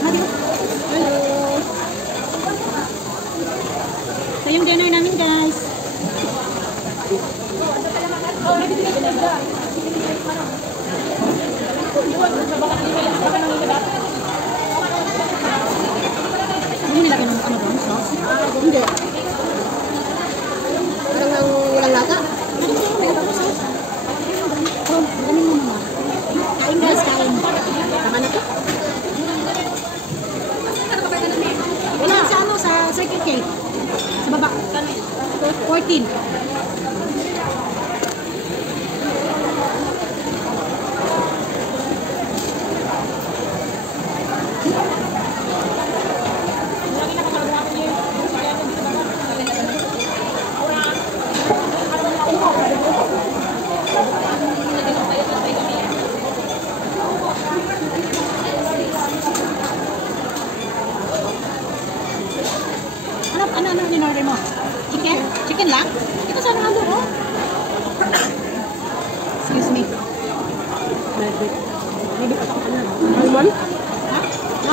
Hello. Ito yung dinner namin, guys. Hindi mo nilagyan ng ano doon, sauce? Hindi. Parang walang lasa. Oh, ganun mo naman. Kain, guys, kain. Tama na to? Wala sa ano, sa Circle K. Sa baba. 14. Ano in-order mo? Chicken? Chicken lang? Ito sa halo, oh. Excuse me. Hindi pa ako na. Salmon? Ha?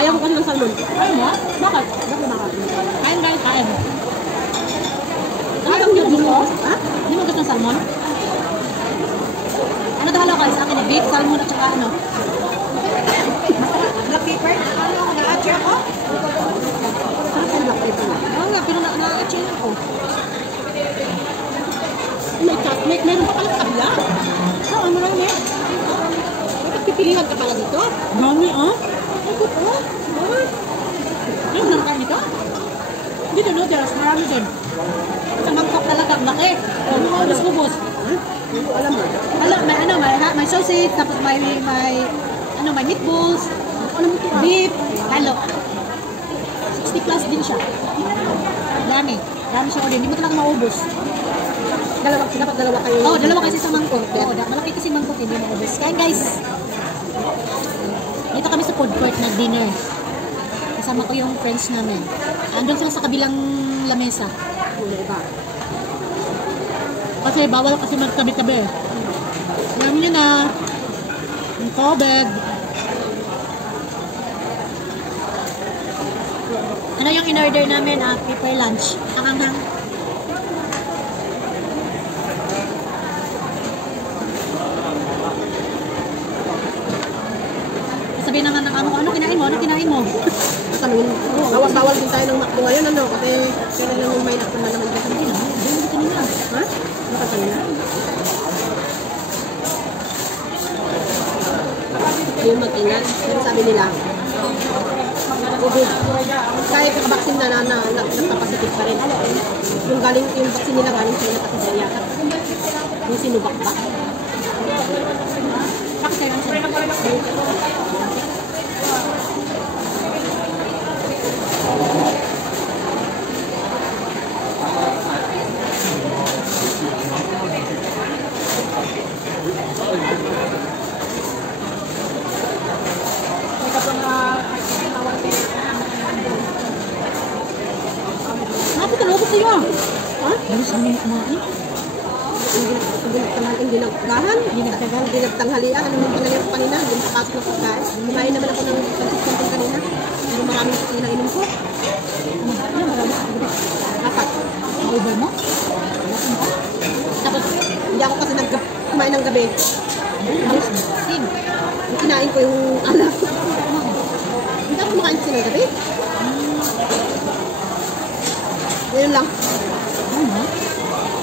Ayaw ko kasi ng salmon. Ayaw mo? Bakit? Bakit makakain? Kain, guys, kain. Ayaw niyo gusto? Ha? Hindi mo gusto ng salmon? Ano daw halo kayo sa akin? Beef, salmon at saka ano? Black pepper? Ano? Na-atcher ako? Sarap yung black pepper. Oo nga, pero na-atcher ako. Meron pa pala sa kabila. Oo, marami. Bakit pipiliwan ka pala dito? Dami, oh. Ay, ko. Ano na kain ito? Dito, noodles. Marami doon. Sa mangkok talaga, laki. Ubus-ubus. Hindi ko alam. Hala, may sausage, tapos may meatballs, beef, halo. 60 plus din siya. Dami. Dami siya order. Hindi mo talaga maubos. Dapat dalawa kayo. Oo, dalawa kasi sa mangkok. Oo, malaki kasi mangkok, hindi maubos. Kain, guys. Dito kami sa food court nag-dinner. Kasama ko yung friends namin. Andun sila sa kabilang lamesa. Kasi bawal kasi magtabi-tabi. Alam niyo na, yung COVID. Ano yung in-order namin? Paper lunch. Hanghang. Sabihin naman ng amo ko, ano kinain mo? Ano kinain mo? Bawal din tayo ng makdo ngayon, ano? Kasi sila lang yung may nakon na naman dito. Hindi ko kanina. Ha? Bakit kanina? Yung mag-ingat. Pero sabi nila, kahit nakabaksin na nagpapositive pa rin. Yung vaccine nila galing China kasi sa yata. Yung sinubak ba? Bakit kayo lang Nakapit sa'yo ah. Ha? Bilis namin kumain. Ginagtahan? Ginagtanghalian. Ano naman pala yung kanina? Yung papasok na pagkain. Kumain naman ako ng pansit-pansit kanina. Pero maraming inainom ko. Ano marami? Apat. Over mo? Tapos, hindi ako kasi kumain ng gabi. Sim. Kinain ko yung alam. Hindi ako kumakain kasi ng gabi. Ngayon lang. Ano?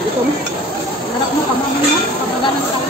Ito. Harap mo, kamamon mo. Kapag ng tao.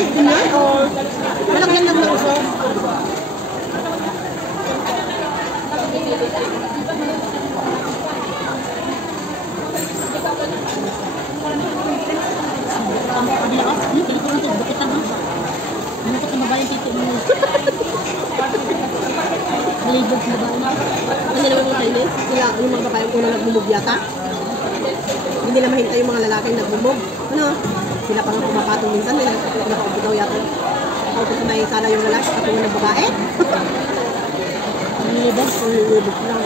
rice din yan? Or lalagyan lang ng uso? Ano ako? Ano? Pili ko lang ito. Bukitan mo. Ano ko tumabayan tito mo? Malibog na ba? Ano naman mga Chinese? Sila, yung mga babae una nagbumog yata. Hindi na mahintay yung mga lalaking nagbumog. Ano? Sila pa nga pumapatong minsan. May nakaupigaw yata. Ako kasi may sana yung lalaki katungan ng babae. Malibog. Ulibog lang.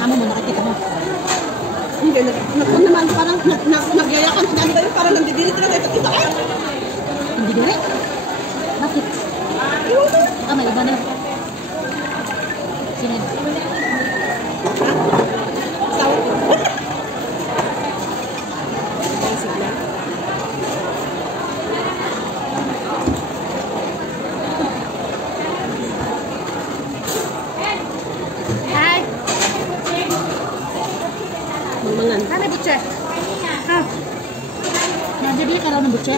Amo mo, nakikita mo. Hindi, nagpun naman parang nagyayakan. Ano ba yun? Parang nandidilit na tayo sa isa. Ay! Hindi dire. Bakit? Ah, may iba na. Sino? Ha? Asawa ko. Basic lang. Hi! Mangan. Ano butche? Ha? Nabibili ka raw ng butche?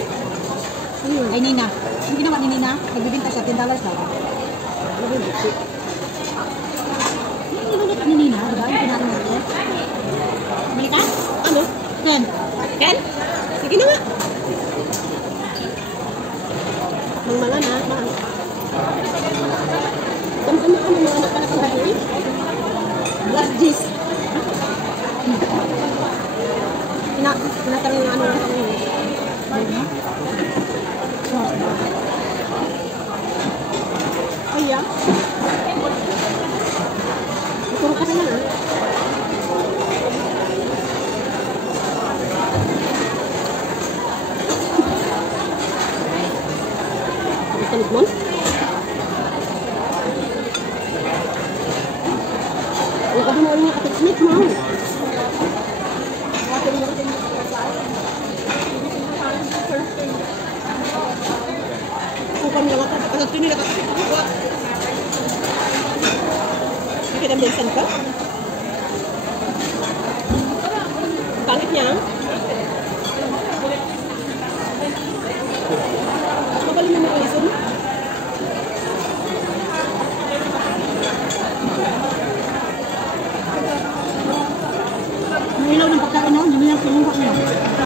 Ano yun? Ay, Nina. Yung ginawa ni Nina, nagbibinta siya $10 daw. Ano yun? Yung niluluto ni Nina, di ba? Yung kinain mo butche. Bili ka? Ano? Ken. Ken? Sige na nga. Mangan ha. Mangan. Tama-tama ka mga anak ka na sa bahay. Last G's. Tinatanong yung ano lang kami. Ay, ya. Ituro ka naman, ah. Tapos mo? Wala ka din mo yung kapit-snake mo. Kung lang ako, kapag tinila ka kasi kukuha. Nakita mo yung saan ka? Pangit niya. Magaling naman ang isun. Yung ilaw ng pagkain, no? Yung ilaw ng pagkain.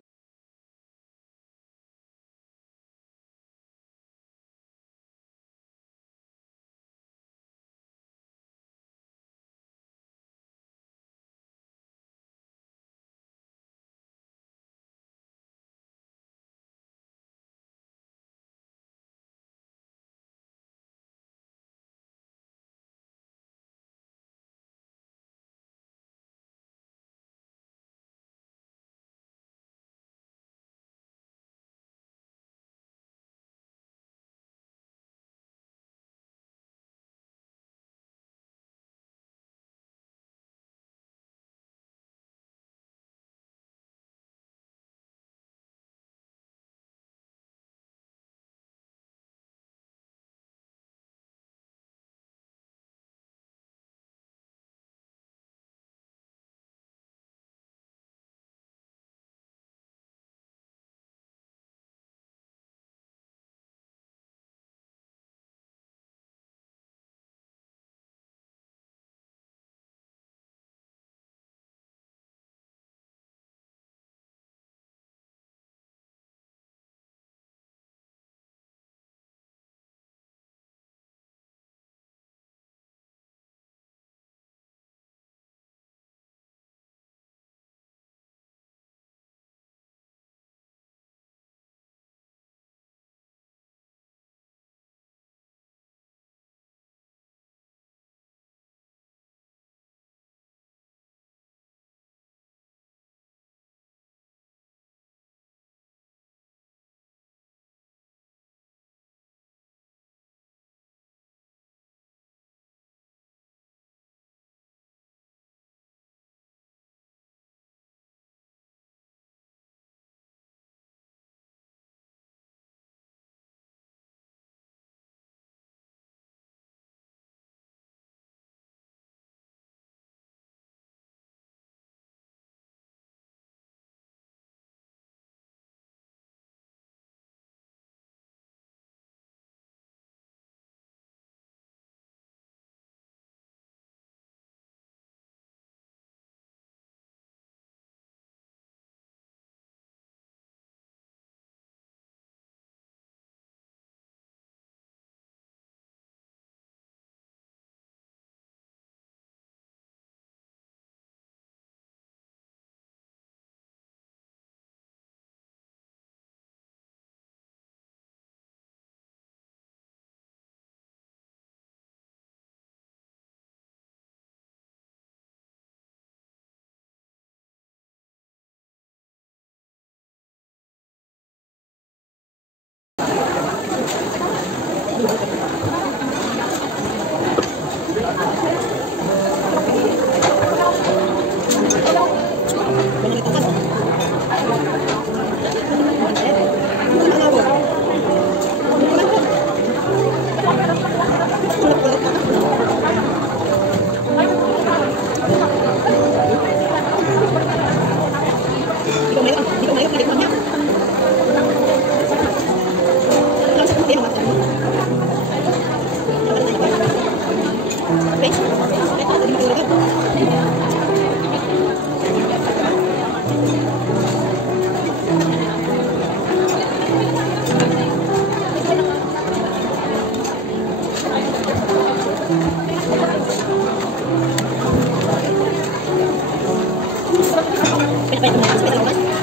Kasi may dalawa guys.